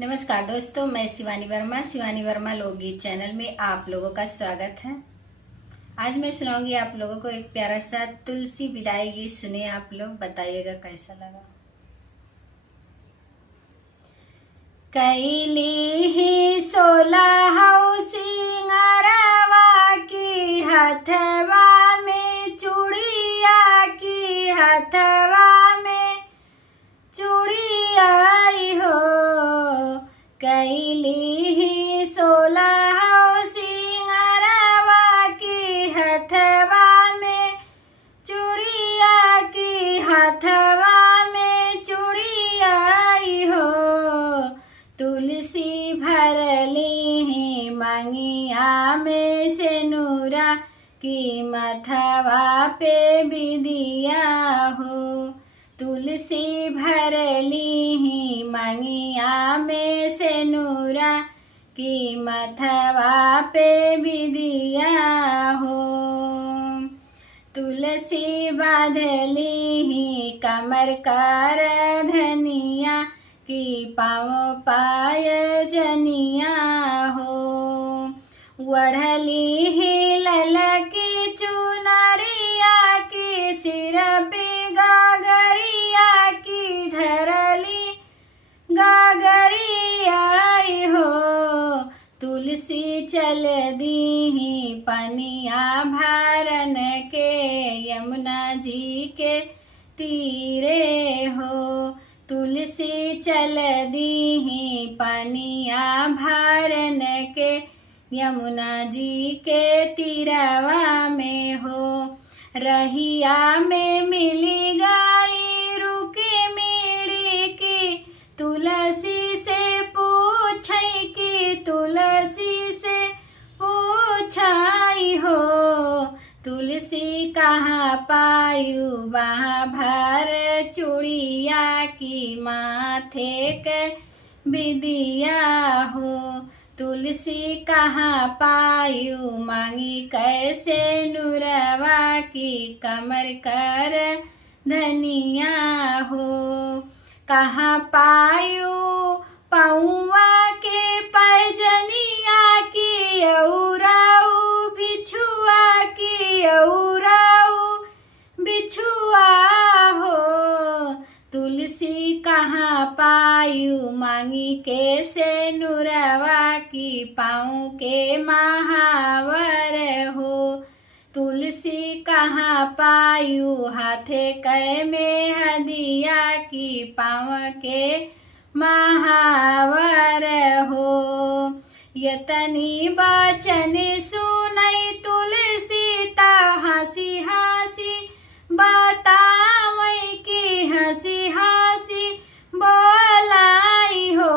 नमस्कार दोस्तों, मैं शिवानी वर्मा लोकगीत चैनल में आप लोगों का स्वागत है। आज मैं सुनाऊंगी आप लोगों को एक प्यारा सा तुलसी विदाई गीत। सुनिए, आप लोग बताइएगा कैसा लगा। कैली ही 16 सिंगारवा की हथवा में चूड़िया की हथवा में चूड़िया हो। कैली ही 16 सिंगारवा की हथवा में चूड़िया की हथवा में चूड़िया हो। तुलसी भरली ही मंगिया में से नूरा की मथवा पे बिदिया हो। तुलसी भरली ही मंगिया में से नूरा की मथवा पे बिदिया हो। तुलसी बांधली ही कमर कर धनिया की पाँव पाय जनिया हो। वढ़ली ही ललकी चुनरिया की सिर पे गागरिया की धरली गागरिया हो। तुलसी चल दी ही पनिया भरन के यमुना जी के तीरे हो। तुलसी चल दी ही पनिया भरन के यमुना जी के तीरवा में हो। रहिया में मिली गाई रुकी मीड़ी की तुलसी से पूछई की तुलसी से पूछाई हो। तुलसी कहाँ पायु वहाँ भर चूड़िया की माथे के बिदिया हो। तुलसी कहाँ पायु मांगी कैसे नूरवा की कमर कर धनिया हो। कहाँ पायु पौआ के पैजनिया की औराऊ बिछुआ की औराऊ बिछुआ हो। तुलसी कहाँ पायु मांगी के से नूरवा की पाँव के महावर हो। तुलसी कहाँ पायु हाथे कै में हदिया की पाँव के महावर हो। यतनी बचन सुनई तुलसी ता हंसी हंसी बतावई की हंसी हंसी बोलाई हो।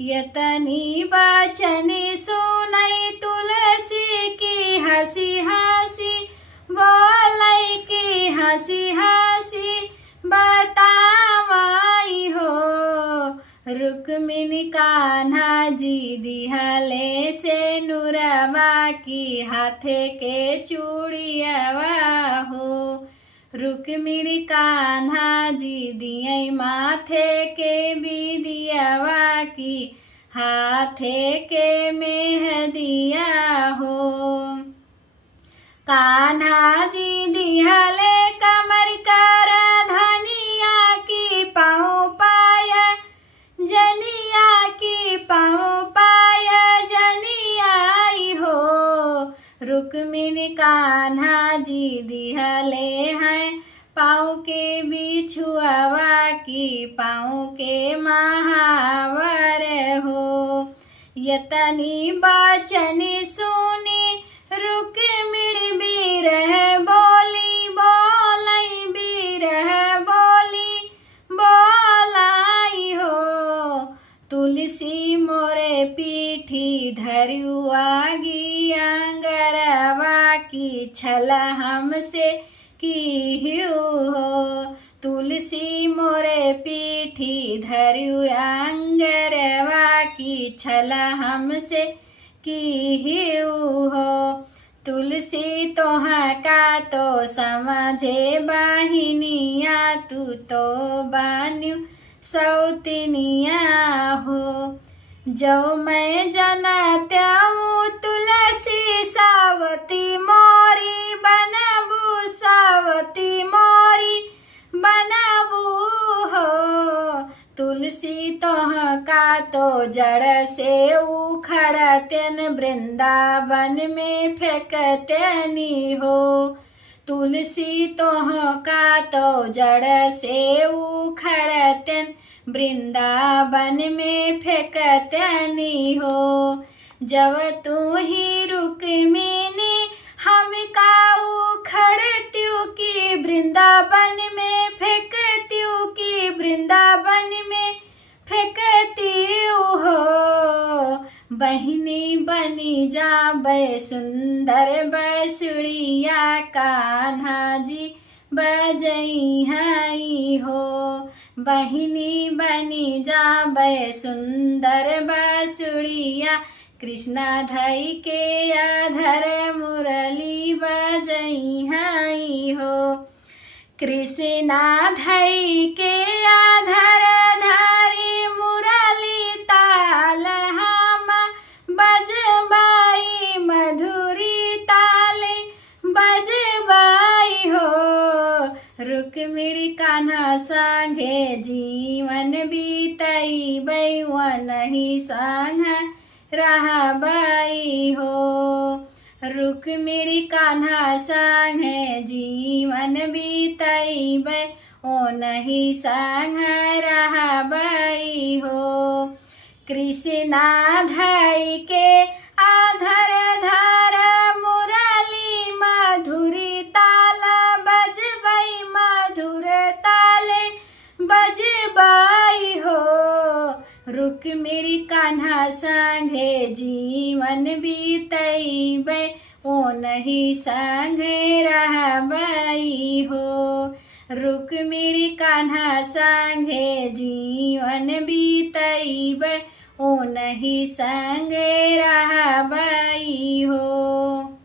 यतनी बचन सुनई तुलसी की हंसी हंसी बोलाई की हंसी हंसी बतावाई हो। रुक्मिणी कान्हा जी दिहले से नूरवा की हाथे के चूड़ियावा हो। रुक्मिणी कान्हा जी दिए माथे के बिदियावा की हाथे के मेहदिया हो। कान्हा जी दिहले कमर कर धनिया की पाँव पाय जनिया की पाँव पाय जनियाई हो। रुक्मिणी कान्हा जी दिहले हैं पाँव के बिछुआवा की पाँव के महावर हो। यतनी बचन सुनी रुक्मिणी बिरह बोली बोलई बिरह बोली बोलाई हो। तुलसी मोरे पीठी धरुआगी अंगरवा की छला हमसे की हो। तुलसी मोरे पीठी धरु अंगरवा की छला हमसे की हो। तुलसी तोहा का तो समझे बाहिनिया तू तो बान्यू सौतनिया जो मैं जनत्याऊ तुलसी सावती मोरी बनबू सावती मोरी बनबू हो। तुलसी तोह का तो जड़ से उखड़तेन वृंदावन में फेंकतेनी हो। तुलसी तोह का तो जड़ से उखड़तेन वृंदावन में फेंकतेनी हो। जब तू ही रुक्मिनी हम का उखड़त्यू की वृंदावन में फेंकत्यू की वृंदावन में फेंकत्यू हो। बहिनी बनी जाबे सुंदर बसुड़िया कान्हा जी बजई हई हो। बहिनी बनी जाबे सुंदर बसुड़िया कृष्णा धई के अधर मुरली बजई हई हो। कृष्णा धई के अधर धरी मुरली ताल हम बजबाई मधुरी ताले बजबाई हो। रुक्मिणी कान्हा संगे जीवन बीतई बैवन ही संग रहबाई हो। रुक्मिणी कान्हा संगे जीवन बीतई बैवन ही संग रहबाई हो। कृष्णा धई के आधर धर मुरली मधुरी ताल बजबई मधुर ताले बजबाई हो। रुक्मिणी कान्हा संगे जीवन बीतई बैवन ही संगे रहबाई हो। रुक्मिणी कान्हा संगे जीवन बीतई बैवन ही संगे रहबाई हो।